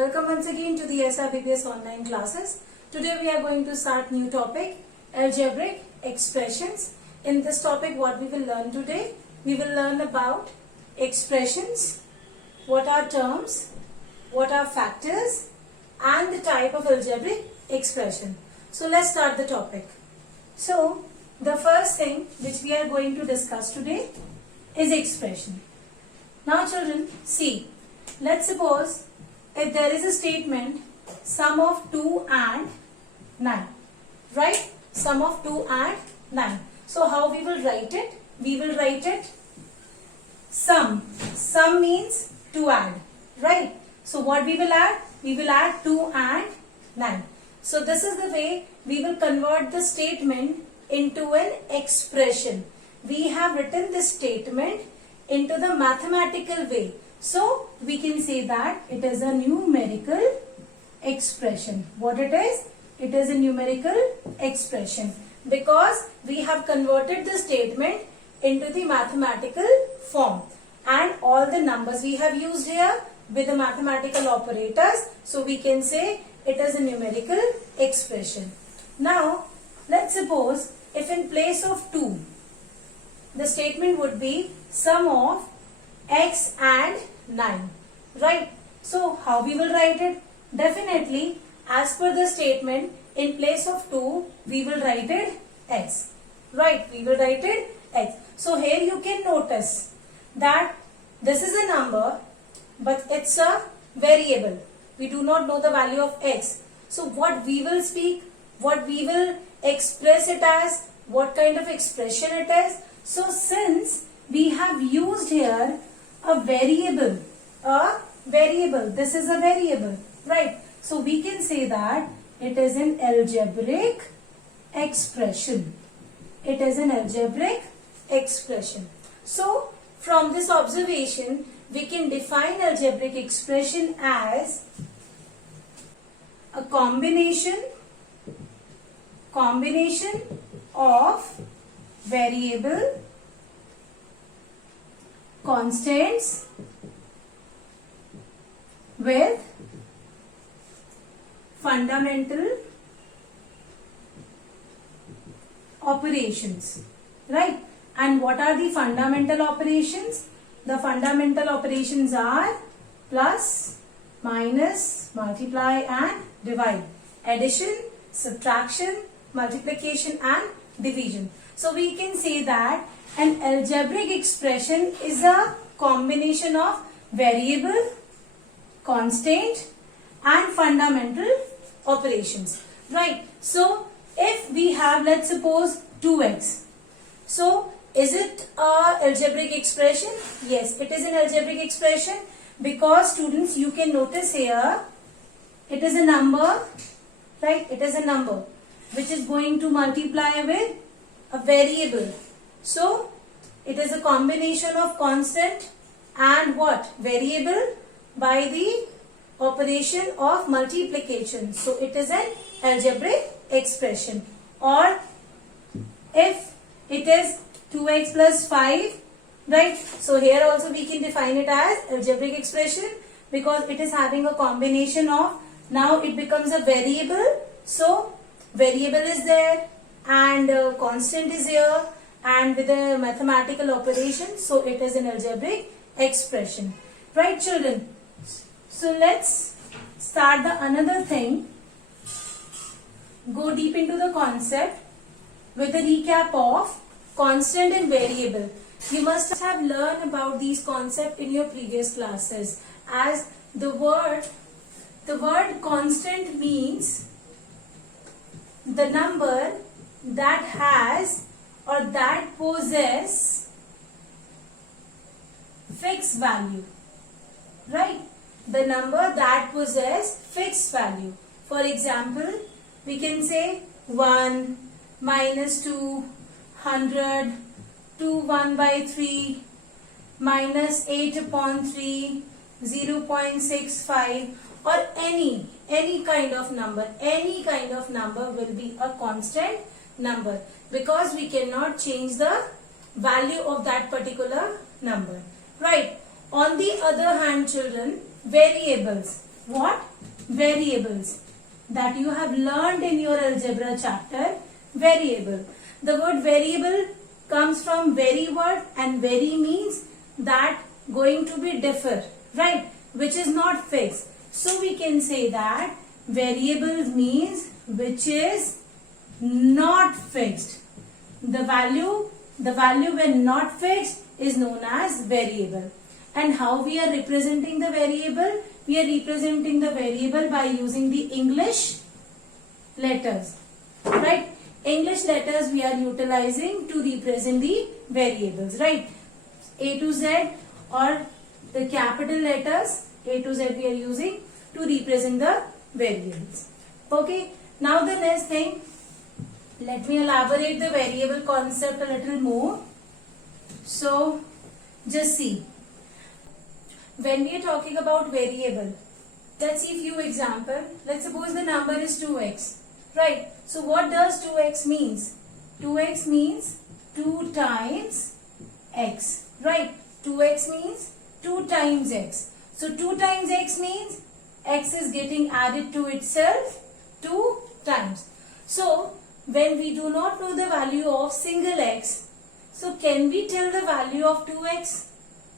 Welcome once again to the SRBPS online classes. Today we are going to start new topic, algebraic expressions. In this topic what we will learn today? We will learn about expressions, what are terms, what are factors and the type of algebraic expression. So let's start the topic. So the first thing which we are going to discuss today is expression. Now children, see, let's suppose if there is a statement sum of 2 and 9, right? Sum of 2 and 9. So how we will write it? We will write it sum. Sum means to add, right? So what we will add? We will add 2 and 9. So this is the way we will convert the statement into an expression. We have written this statement into the mathematical way. So we can say that it is a numerical expression. What it is? It is a numerical expression because we have converted the statement into the mathematical form and all the numbers we have used here with the mathematical operators. So we can say it is a numerical expression. Now let's suppose if in place of 2 the statement would be sum of x and 9, right? So how we will write it? Definitely as per the statement in place of 2 we will write it x, right? We will write it x. So here you can notice that this is a number but it's a variable. We do not know the value of x. So what we will speak, what we will express it as, what kind of expression it is. So since we have used here a variable, this is a variable, right? So we can say that it is an algebraic expression. It is an algebraic expression. So from this observation we can define algebraic expression as a combination of variable, constants with fundamental operations, right? And what are the fundamental operations? The fundamental operations are plus, minus, multiply and divide, addition, subtraction, multiplication and division. So we can say that an algebraic expression is a combination of variable, constant and fundamental operations, right? So if we have, let's suppose 2x, so is it a algebraic expression? Yes, it is an algebraic expression because students, you can notice here it is a number, right? It is a number which is going to multiply with a variable. So it is a combination of constant and what? Variable by the operation of multiplication. So it is an algebraic expression. Or if it is 2x plus 5, right? So here also we can define it as algebraic expression because it is having a combination of, now it becomes a variable. So variable is there and constant is here and with a mathematical operation. So it is an algebraic expression, right children? So let's start the another thing, go deep into the concept with a recap of constant and variable. You must have learned about these concepts in your previous classes, as the word constant means the number that has or that possess fixed value, right? The number that possess fixed value. For example, we can say 1, minus 2, 100, 2 1 by 3, minus 8 upon 3, 0.65 or any kind of number. Any kind of number will be a constant number because we cannot change the value of that particular number, right? On the other hand children, variables what? Variables that you have learned in your algebra chapter. Variable. The word variable comes from very word, and very means that going to be differ, right? Which is not fixed. So we can say that variable means which is not fixed. The value when not fixed is known as variable. And how we are representing the variable? We are representing the variable by using the English letters, right? English letters we are utilizing to represent the variables, right? A to Z, or the capital letters A to Z we are using to represent the variables. Okay, now the next thing, let me elaborate the variable concept a little more. So just see, when we are talking about variable, let's see few example. Let's suppose the number is 2x, right? So what does 2x means? 2x means 2 times x, right? 2x means 2 times x. So 2 times x means x is getting added to itself 2 times. So when we do not know the value of single x, so can we tell the value of 2x?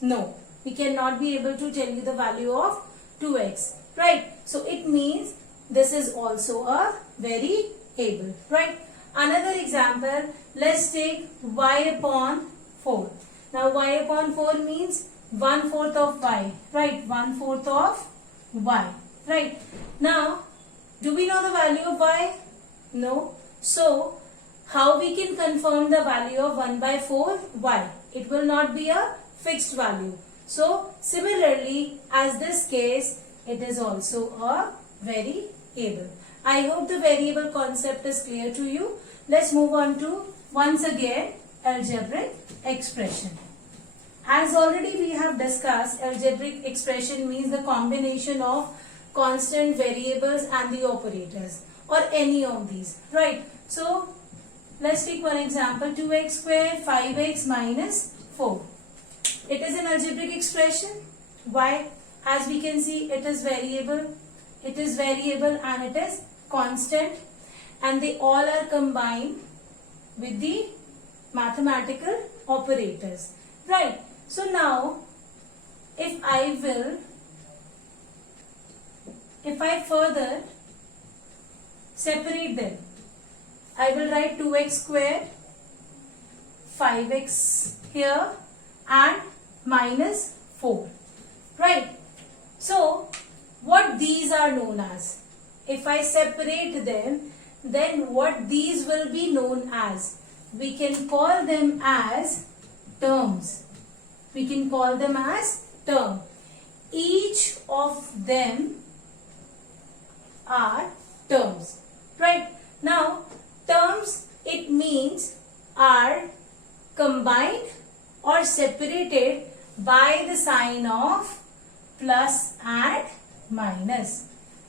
No, we cannot be able to tell you the value of 2x, right? So it means this is also a variable, right? Another example, let's take y upon 4. Now y upon 4 means 1/4 of y, right? 1/4 of y, right? Now, do we know the value of y? No. So, how we can confirm the value of 1/4 y? It will not be a fixed value. So, similarly, as this case, it is also a variable. I hope the variable concept is clear to you. Let's move on to, once again, algebraic expression. As already we have discussed, algebraic expression means the combination of constant variables and the operators, or any of these, right? So, let's take one example, 2x squared 5x minus 4. It is an algebraic expression. Why? As we can see, it is variable. It is variable and it is constant, and they all are combined with the mathematical operators, right? So now, if I further separate them, I will write 2x squared, 5x here, and minus 4, right? So, what these are known as? If I separate them, then what these will be known as? We can call them as terms. We can call them as term. Each of them are terms, right? Now, terms, it means are combined or separated by the sign of plus and minus.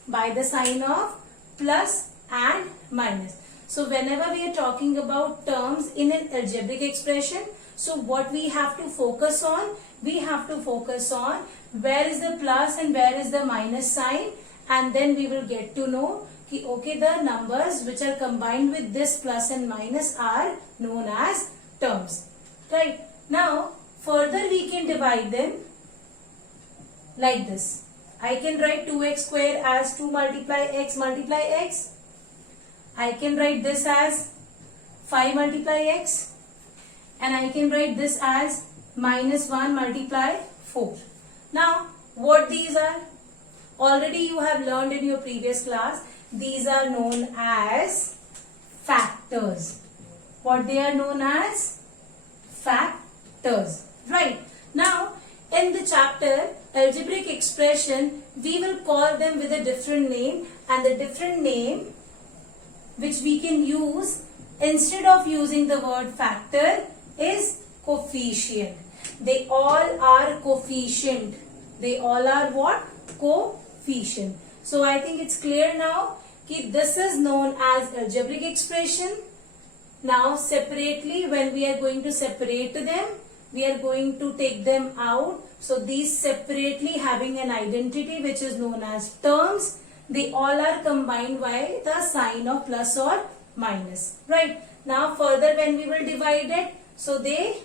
By the sign of plus and minus. So, whenever we are talking about terms in an algebraic expression, so what we have to focus on? We have to focus on where is the plus and where is the minus sign, and then we will get to know कि okay, the numbers which are combined with this plus and minus are known as terms, right? Now, further we can divide them like this. I can write 2x square as 2 multiply x. I can write this as 5 multiply x. And I can write this as minus 1 multiply 4. Now, what these are? Already you have learned in your previous class. These are known as factors. What they are known as? Factors. Right. Now, in the chapter algebraic expression, we will call them with a different name, and the different name which we can use instead of using the word factor is coefficient. They all are coefficient. They all are what? Coefficient. So I think it's clear now that this is known as algebraic expression. Now separately, when we are going to separate them, we are going to take them out So these separately having an identity which is known as terms, they all are combined by the sign of plus or minus, right? Now further when we will divide it, so they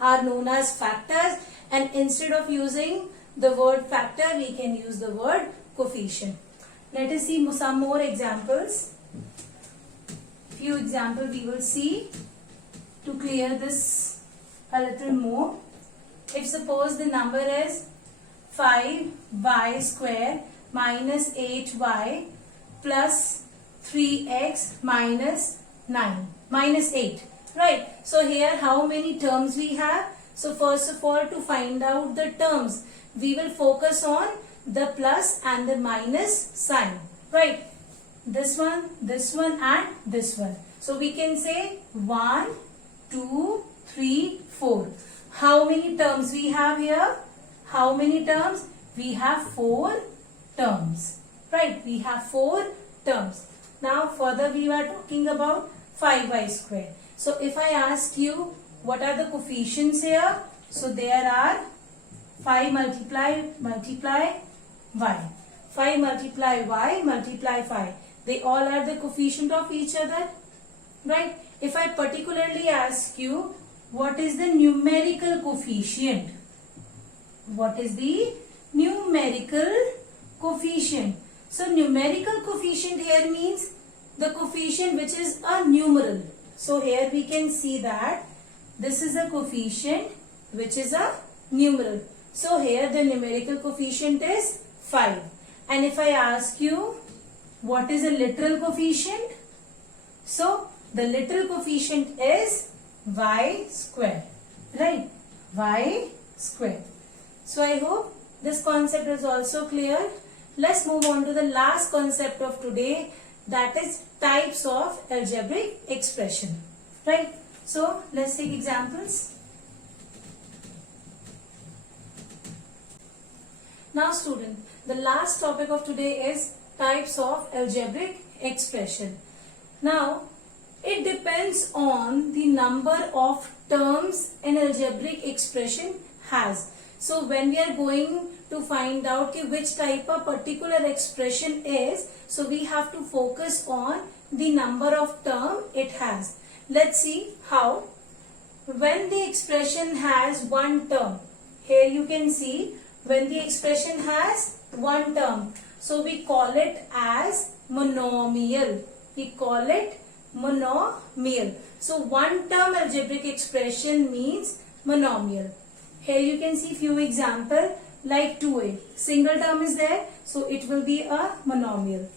are known as factors, and instead of using the word factor, we can use the word coefficient. Let us see some more examples. Few examples we will see to clear this a little more. If suppose the number is 5y square minus 8y plus 3x minus 8, right? So here how many terms we have? So first of all, to find out the terms, we will focus on the plus and the minus sign, right? This one and this one. So we can say 1, 2, 3, 4. How many terms we have here? How many terms? We have 4 terms, right? We have 4 terms. Now further we are talking about 5y square. So if I ask you what are the coefficients here? So there are 5 multiply y. 5 multiply y multiply 5. They all are the coefficient of each other, right? If I particularly ask you what is the numerical coefficient? What is the numerical coefficient? So numerical coefficient here means the coefficient which is a numeral. So here we can see that this is a coefficient which is a numeral. So here the numerical coefficient is 5. And if I ask you what is a literal coefficient? So the literal coefficient is y square, right? Y square. So I hope this concept is also clear. Let's move on to the last concept of today, that is types of algebraic expression, right? So let's take examples. Now student, the last topic of today is types of algebraic expression. Now it depends on the number of terms an algebraic expression has. So when we are going to find out which type of particular expression is, so we have to focus on the number of term it has. Let's see how. When the expression has one term, here you can see when the expression has one term, so we call it as monomial. We call it monomial. So one term algebraic expression means monomial. Here you can see few example like 2a. Single term is there, so it will be a monomial.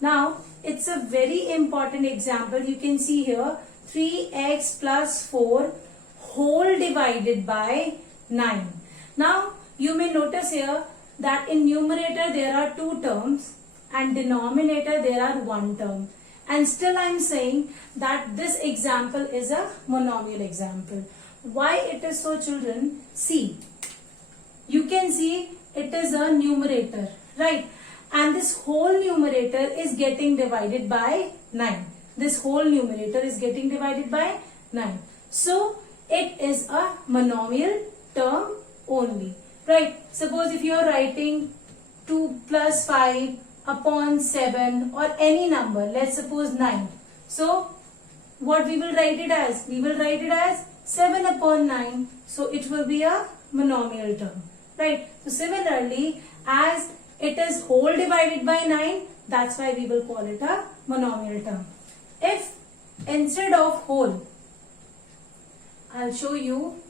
Now it's a very important example. You can see here 3x plus 4 whole divided by 9. Now you may notice here that in numerator there are 2 terms and denominator there are 1 term. And still I am saying that this example is a monomial example. Why it is so, children? See, you can see it is a numerator, right? And this whole numerator is getting divided by 9. This whole numerator is getting divided by 9. So it is a monomial term only, right? Suppose if you are writing 2 plus 5 upon 7 or any number, let's suppose 9. So what we will write it as? We will write it as 7 upon 9. So it will be a monomial term, right? So similarly, as it is whole divided by 9, that's why we will call it a monomial term. If instead of whole, I'll show you,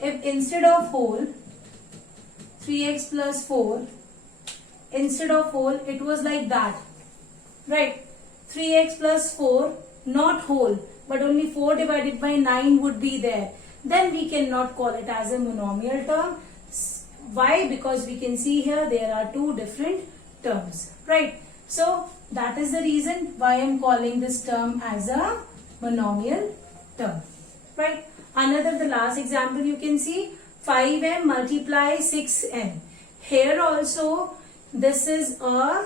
if instead of whole 3x plus 4, instead of whole it was like that, right? 3x plus 4 not whole but only 4 divided by 9 would be there, then we cannot call it as a monomial term. Why? Because we can see here there are 2 different terms, right? So that is the reason why I am calling this term as a monomial term, right? Another, the last example you can see 5m multiply 6n. Here also this is a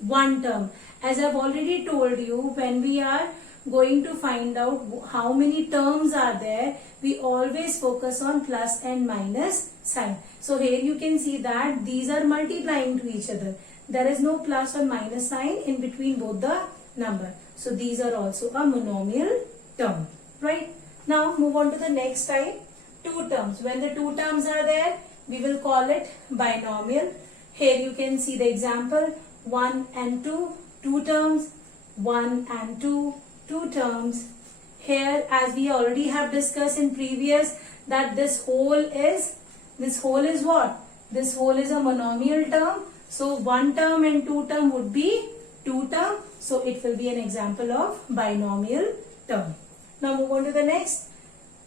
one term. As I've already told you, when we are going to find out how many terms are there, we always focus on plus and minus sign. So here you can see that these are multiplying to each other. There is no plus or minus sign in between both the number. So these are also a monomial term, right? Now move on to the next type, two terms. When the two terms are there, we will call it binomial. Here you can see the example, 1 and 2, two terms, 1 and 2, two terms. Here, as we already have discussed in previous, that this whole is what? This whole is a monomial term. So one term and two term would be two term. So it will be an example of binomial term. Now move on to the next,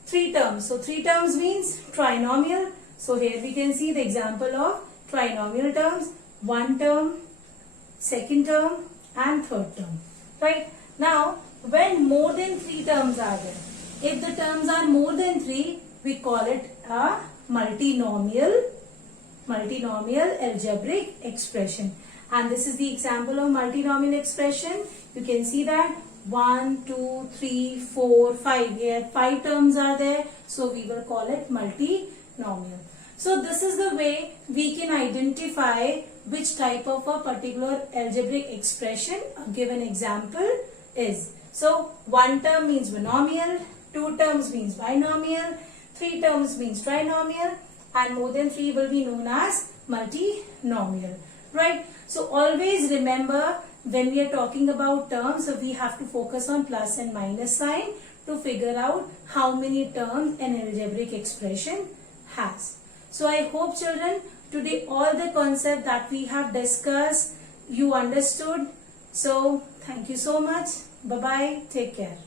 three terms. So three terms means trinomial. So here we can see the example of trinomial terms, one term, second term and third term, right? Now when more than three terms are there, if the terms are more than three, we call it a multinomial algebraic expression. And this is the example of multinomial expression. You can see that 1, 2, 3, 4, 5. Here 5 terms are there. So we will call it multinomial. So this is the way we can identify which type of a particular algebraic expression a given example is. So one term means monomial, two terms means binomial, three terms means trinomial, and more than three will be known as multinomial, right? So always remember, when we are talking about terms, so we have to focus on plus and minus sign to figure out how many terms an algebraic expression has. So I hope children, today all the concept that we have discussed, you understood. So thank you so much. Bye-bye. Take care.